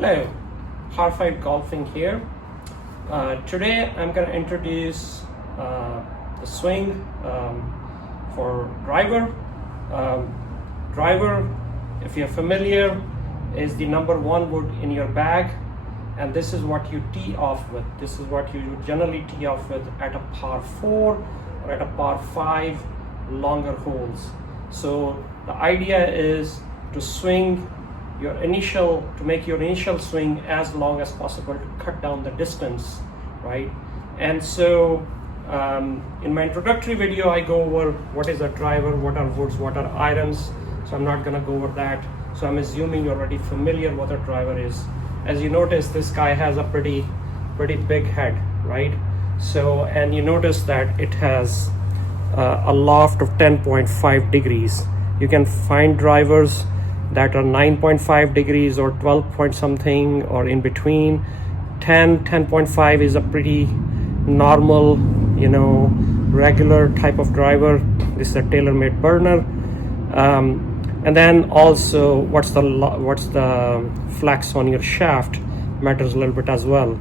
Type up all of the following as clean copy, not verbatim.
Hello, Par 5 Golfing here. Today I'm going to introduce the swing for driver. Driver, if you're familiar, is the number one wood in your bag, and this is what you tee off with. This is what you generally tee off with at a par 4 or at a par 5 longer holes. So the idea is to make your initial swing as long as possible to cut down the distance, right? And so in my introductory video I go over what is a driver, what are woods, what are irons. So I'm not going to go over that. So I'm assuming you're already familiar what a driver is. As you notice, this guy has a pretty big head, right? So, and you notice that it has a loft of 10.5 degrees. You can find drivers that are 9.5 degrees or 12 point something or in between. 10.5 is a pretty normal, regular type of driver. This is a tailor-made burner. And then also what's the flex on your shaft matters a little bit as well.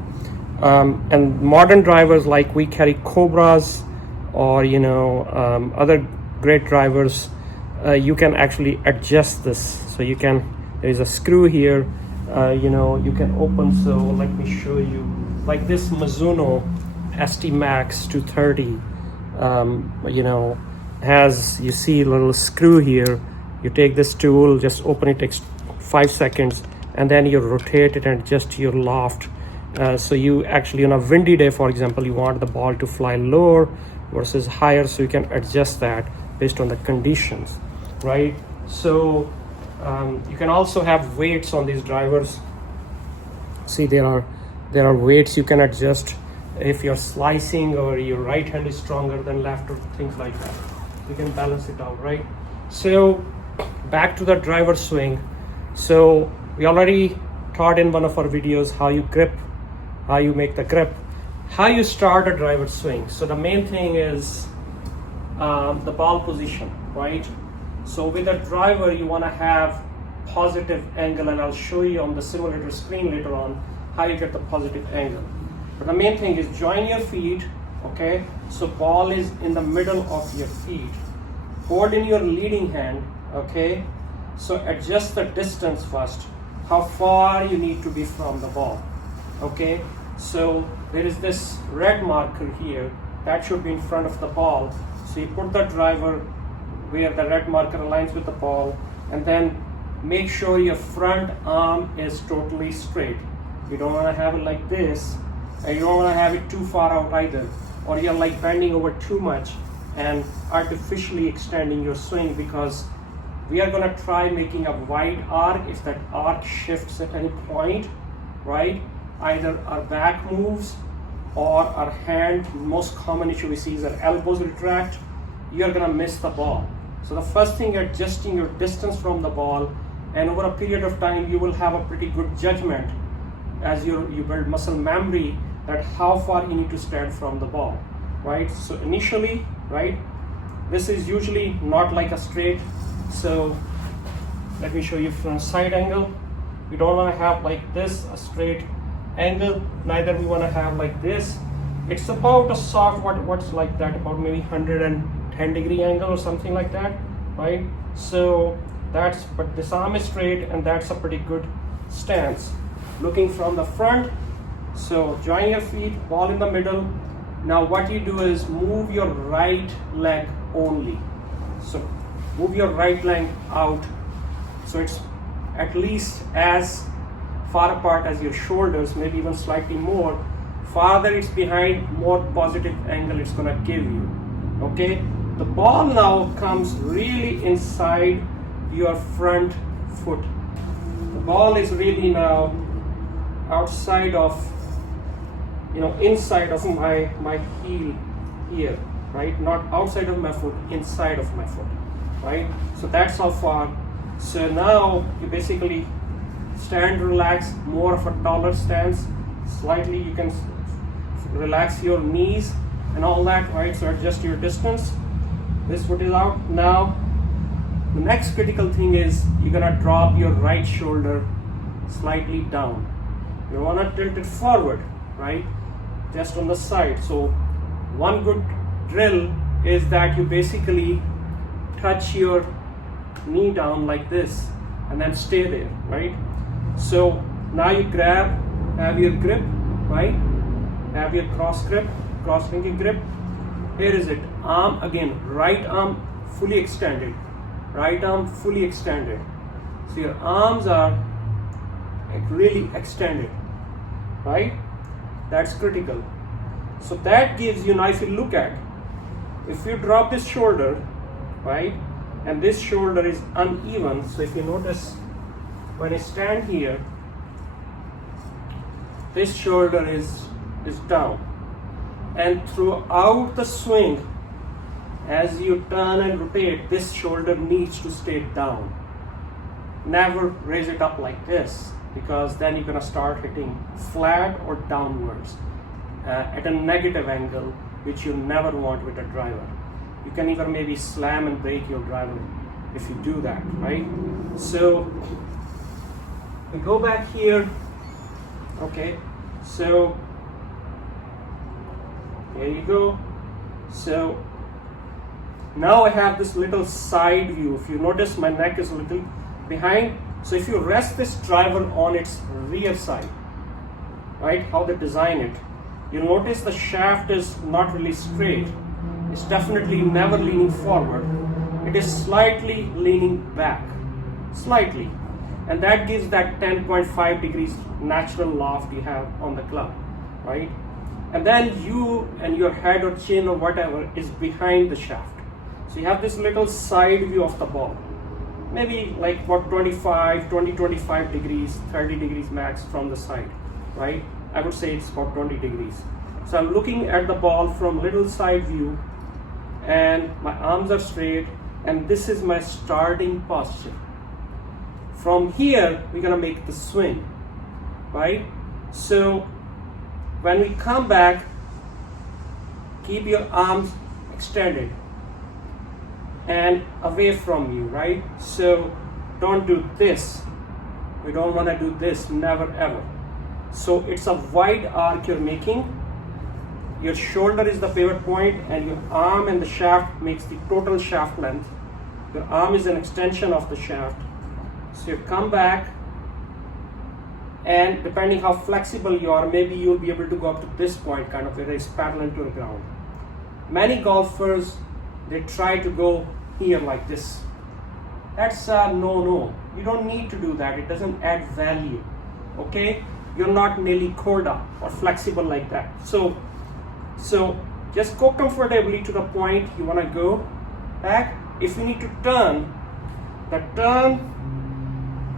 And modern drivers, like we carry Cobras or other great drivers, you can actually adjust this. So there is a screw here, you can open. So let me show you, like this Mizuno ST Max 230, has, you see, a little screw here. You take this tool, just open it, takes 5 seconds, and then you rotate it and adjust your loft. So you actually, on a windy day, for example, you want the ball to fly lower versus higher, so you can adjust that based on the conditions, right? So you can also have weights on these drivers. See, there are weights you can adjust if you're slicing or your right hand is stronger than left or things like that. You can balance it out, right? So back to the driver swing. So we already taught in one of our videos how you grip, how you make the grip, how you start a driver swing. So the main thing is the ball position, right? So with a driver, you want to have positive angle, and I'll show you on the simulator screen later on how you get the positive angle. But the main thing is join your feet, okay? So ball is in the middle of your feet. Hold in your leading hand, okay? So adjust the distance first, how far you need to be from the ball, okay? So there is this red marker here that should be in front of the ball. So you put the driver where the red marker aligns with the ball, and then make sure your front arm is totally straight. You don't want to have it like this, and you don't want to have it too far out either, or you're like bending over too much and artificially extending your swing, because we are going to try making a wide arc. If that arc shifts at any point, right, either our back moves or our hand, most common issue we see is our elbows retract, you're going to miss the ball. So the first thing, adjusting your distance from the ball, and over a period of time you will have a pretty good judgment as you build muscle memory that how far you need to stand from the ball, right? So initially, right, this is usually not like a straight. So let me show you from a side angle. We don't want to have like this a straight angle, neither we want to have like this. It's about a soft, what's like that, about maybe 110 degree angle or something like that, right? So but this arm is straight, and that's a pretty good stance. Looking from the front, so join your feet, ball in the middle. Now what you do is move your right leg only. So move your right leg out, so it's at least as far apart as your shoulders, maybe even slightly more. Farther it's behind, more positive angle it's gonna give you, okay? The ball now comes really inside your front foot. The ball is really now outside of, inside of my heel here, right? Not outside of my foot, inside of my foot, right? So that's how far. So now you basically stand, relax, more of a taller stance. Slightly you can relax your knees and all that, right? So adjust your distance. This foot is out. Now The next critical thing is you're gonna drop your right shoulder slightly down. You want to tilt it forward, right? Just on the side. So one good drill is that you basically touch your knee down like this and then stay there, right? So now you grab, have your grip, right? Have your cross grip, cross finger grip. Here is it. Arm again, right arm fully extended. Right arm fully extended. So your arms are like really extended, right? That's critical. So that gives you, now if you look at, if you drop this shoulder, right, and this shoulder is uneven, so if you notice when I stand here, this shoulder is down, and throughout the swing, as you turn and rotate, this shoulder needs to stay down. Never raise it up like this, because then you're going to start hitting flat or downwards at a negative angle, which you never want with a driver. You can even maybe slam and break your driver if you do that, right? So we go back here. Okay, so here you go. So now I have this little side view. If you notice, my neck is a little behind. So if you rest this driver on its rear side, right, how they design it, you'll notice the shaft is not really straight. It's definitely never leaning forward. It is slightly leaning back, slightly. And that gives that 10.5 degrees natural loft you have on the club, right? And then you and your head or chin or whatever is behind the shaft. So you have this little side view of the ball. Maybe like about 25 degrees, 30 degrees max from the side, right? I would say it's about 20 degrees. So I'm looking at the ball from little side view, and my arms are straight, and this is my starting posture. From here, we're gonna make the swing, right? So when we come back, keep your arms extended and away from you, right? So don't do this. We don't want to do this, never ever. So it's a wide arc you're making. Your shoulder is the pivot point, and your arm and the shaft makes the total shaft length. Your arm is an extension of the shaft. So you come back, and depending how flexible you are, maybe you'll be able to go up to this point, kind of where it's parallel to the ground. Many golfers, they try to go here like this. That's a no. You don't need to do that. It doesn't add value. Okay? You're not nearly Korda or flexible like that. So just go comfortably to the point you want to go back. If you need to turn, the turn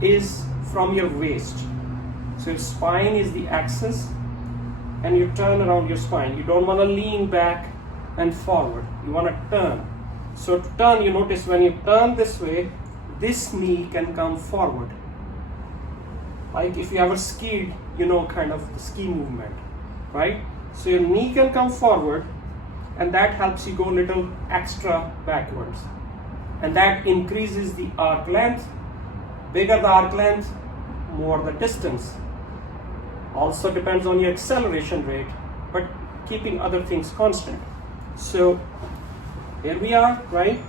is from your waist. So your spine is the axis, and you turn around your spine. You don't want to lean back and forward. You want to turn. So to turn, you notice when you turn this way, this knee can come forward. Like if you ever skied, you know kind of the ski movement, right? So your knee can come forward, and that helps you go a little extra backwards. And that increases the arc length. Bigger the arc length, more the distance. Also depends on your acceleration rate, but keeping other things constant. So here we are, right?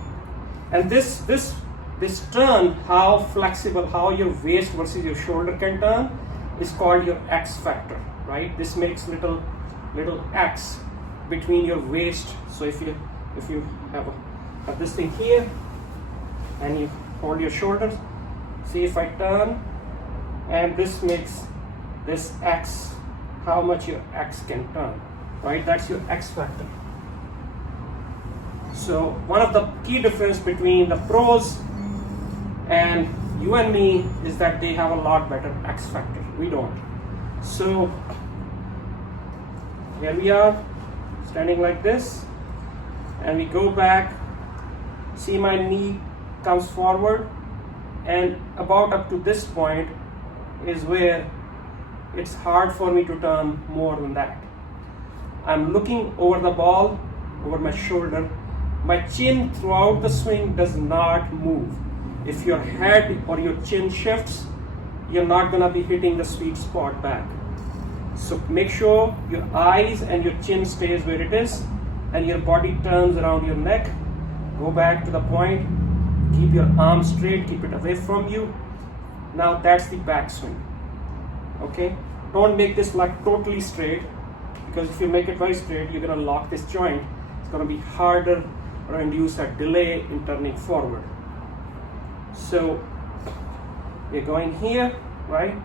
And this turn, how flexible, how your waist versus your shoulder can turn, is called your X factor, right? This makes little X between your waist. So if you have this thing here, and you hold your shoulders, see if I turn, and this makes this X, how much your X can turn, right? That's your X factor. So one of the key difference between the pros and you and me is that they have a lot better X factor. We don't. So here we are, standing like this, and we go back. See, my knee comes forward, and about up to this point is where it's hard for me to turn more than that. I'm looking over the ball, over my shoulder. My chin throughout the swing does not move. If your head or your chin shifts, you're not gonna be hitting the sweet spot back. So make sure your eyes and your chin stays where it is, and your body turns around your neck. Go back to the point, keep your arm straight, keep it away from you. Now that's the backswing. Okay, don't make this like totally straight, because if you make it very straight, you're gonna lock this joint. It's gonna be harder or induce a delay in turning forward. So you're going here, right?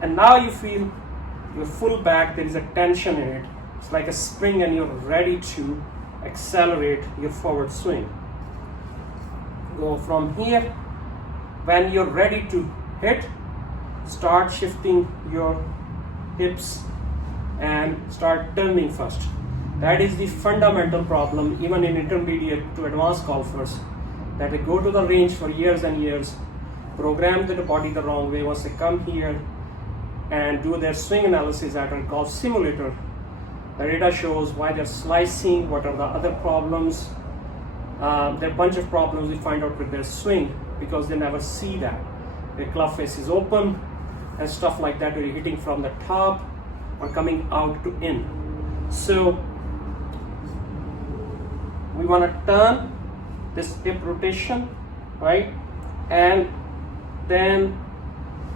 And now you feel your full back, there is a tension in it. It's like a spring, and you're ready to accelerate your forward swing. Go from here. When you're ready to hit, start shifting your hips and start turning first. That is the fundamental problem even in intermediate to advanced golfers, that they go to the range for years and years, program their body the wrong way. Once they come here and do their swing analysis at a golf simulator, the data shows why they're slicing, what are the other problems. There are a bunch of problems we find out with their swing because they never see that. Their club face is open and stuff like that, where you're hitting from the top or coming out to in. So we want to turn this hip rotation, right? And then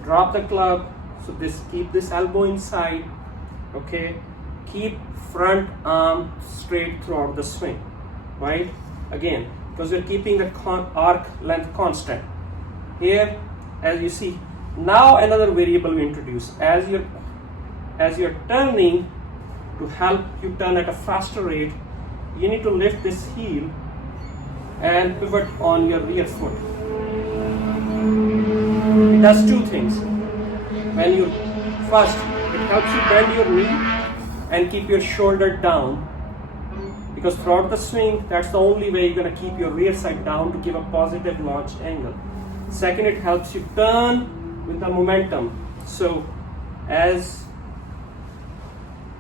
drop the club. So this, keep this elbow inside, okay? Keep front arm straight throughout the swing, right? Again, because you're keeping the arc length constant. Here, as you see, now another variable we introduce. As you're turning, to help you turn at a faster rate, you need to lift this heel and pivot on your rear foot. It does two things. When you first, it helps you bend your knee and keep your shoulder down, because throughout the swing, that's the only way you're going to keep your rear side down to give a positive launch angle. Second, it helps you turn with the momentum. So as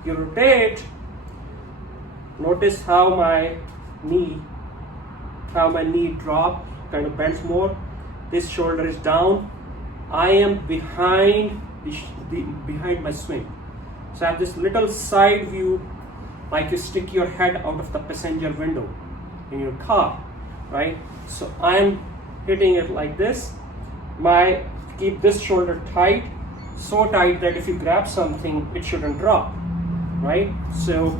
you rotate, notice how my knee drops, kind of bends more. This shoulder is down. I am behind behind my swing. So I have this little side view, like you stick your head out of the passenger window in your car, right? So I'm hitting it like this. Keep this shoulder tight, so tight that if you grab something, it shouldn't drop, right? So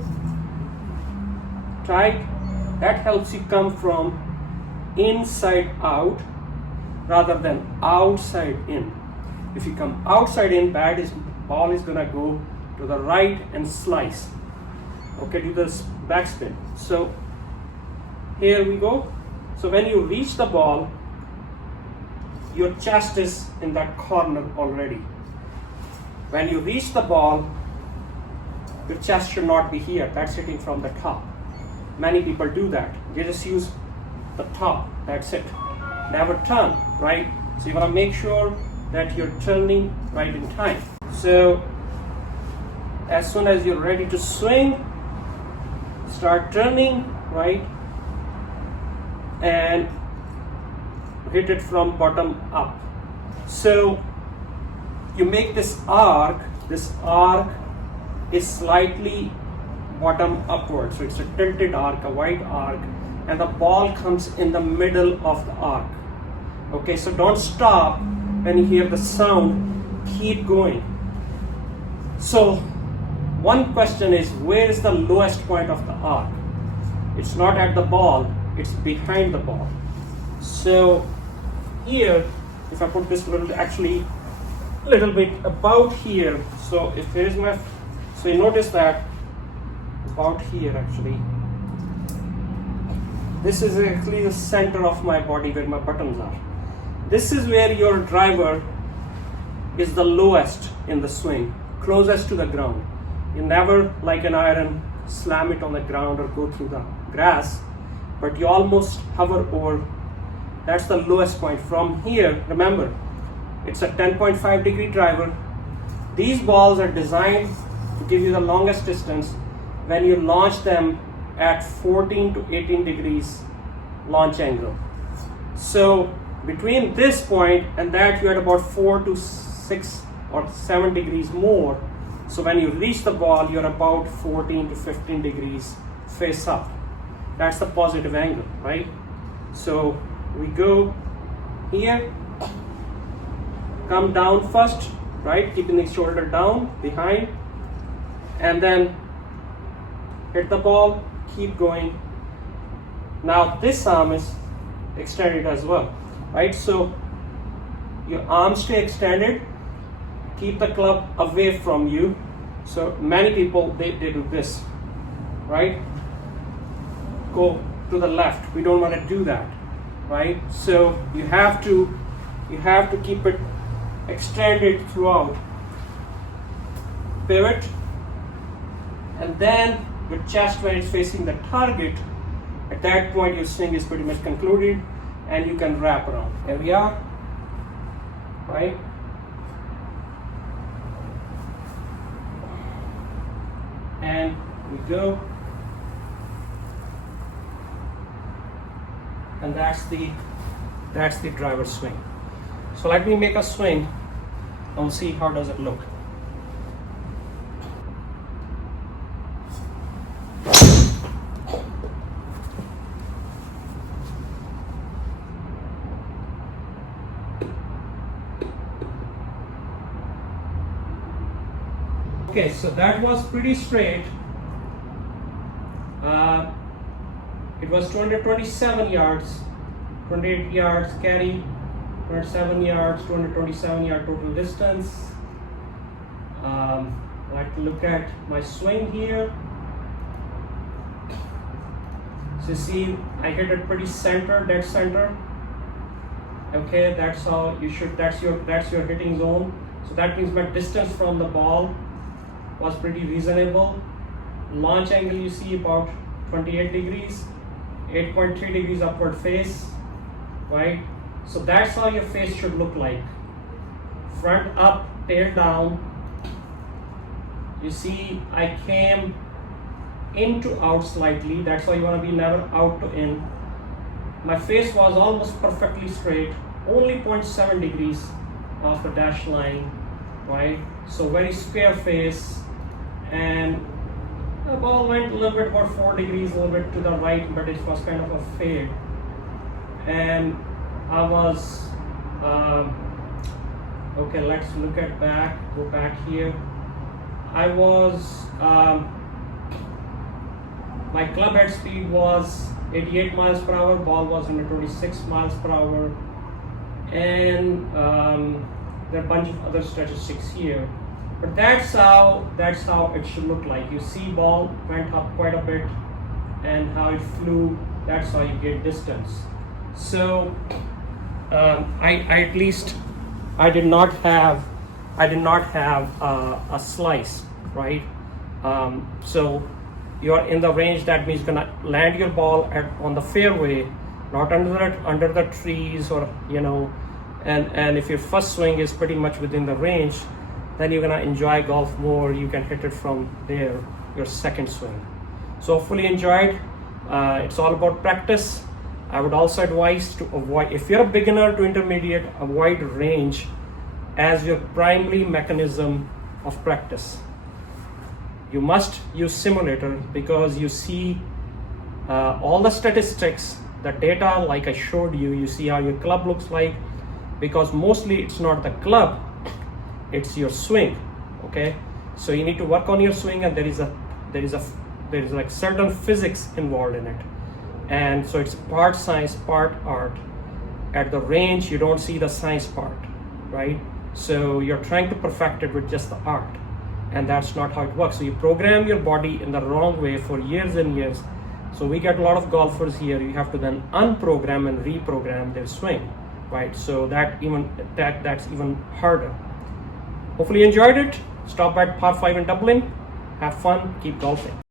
tight. That helps you come from inside out rather than outside in. If you come outside in, ball is gonna go to the right and slice. Okay, do this backspin. So here we go. So when you reach the ball, your chest is in that corner already. When you reach the ball, your chest should not be here. That's hitting from the top. Many people do that. They just use the top. That's it. Never turn, right? So you want to make sure that you're turning right in time. So as soon as you're ready to swing, start turning, right? And hit it from bottom up. So you make this arc is slightly bottom upward. So it's a tilted arc, a wide arc, and the ball comes in the middle of the arc. Okay, so don't stop when you hear the sound, keep going. So one question is, where is the lowest point of the arc? It's not at the ball, it's behind the ball. So here, if I put this little bit about here, so if there is so you notice that about here actually, this is actually the center of my body where my buttons are. This is where your driver is the lowest in the swing, closest to the ground. You never, like an iron, slam it on the ground or go through the grass, but you almost hover over. That's the lowest point. From here, remember, it's a 10.5 degree driver. These balls are designed to give you the longest distance when you launch them at 14 to 18 degrees launch angle. So between this point and that, you're at about 4 to 6 or 7 degrees more. So when you reach the ball, you're about 14 to 15 degrees face up. That's the positive angle, right? So we go here, come down first, right? Keeping the shoulder down behind, and then hit the ball, keep going. Now this arm is extended as well, right? So your arms stay extended, keep the club away from you. So many people, they do this, right? Go to the left. We don't want to do that, right? So you have to keep it extended throughout. Pivot, and then your chest, when it's facing the target, at that point your swing is pretty much concluded and you can wrap around. There we are, right? And we go, and that's the driver swing. So let me make a swing and see how does it look. Okay, so that was pretty straight. It was 227 yards, 28 yards carry, 27 yards, 227 yard total distance. I'd like to look at my swing here. So you see, I hit it pretty center, dead center. Okay, that's how you should. That's your hitting zone. So that means my distance from the ball was pretty reasonable. Launch angle, you see about 28 degrees, 8.3 degrees upward face, right? So that's how your face should look like. Front up, tail down. You see, I came in to out slightly. That's why you want to be never out to in. My face was almost perfectly straight, only 0.7 degrees off the dash line, right? So very square face, and the ball went a little bit about 4 degrees, a little bit to the right, but it was kind of a fade. And I was, okay, let's look at back, go back here. I was, my club head speed was 88 miles per hour, ball was 126 miles per hour, and there are a bunch of other statistics here. But that's how it should look like. You see, ball went up quite a bit, and how it flew. That's how you get distance. So I did not have a slice, right? So you're in the range. That means you're gonna land your ball on the fairway, not under the trees, or and if your first swing is pretty much within the range, then you're gonna enjoy golf more. You can hit it from there, your second swing. So hopefully enjoyed. It's all about practice. I would also advise to avoid, if you're a beginner to intermediate, avoid range as your primary mechanism of practice. You must use simulator because you see all the statistics, the data like I showed you. You see how your club looks like, because mostly it's not the club, it's your swing. Okay, so you need to work on your swing, and there is like certain physics involved in it, and so it's part science, part art. At the range you don't see the science part, right? So you're trying to perfect it with just the art, and that's not how it works. So you program your body in the wrong way for years and years. So we get a lot of golfers here, you have to then unprogram and reprogram their swing, right? So that's even harder. Hopefully you enjoyed it. Stop by Par 5 in Dublin. Have fun. Keep golfing.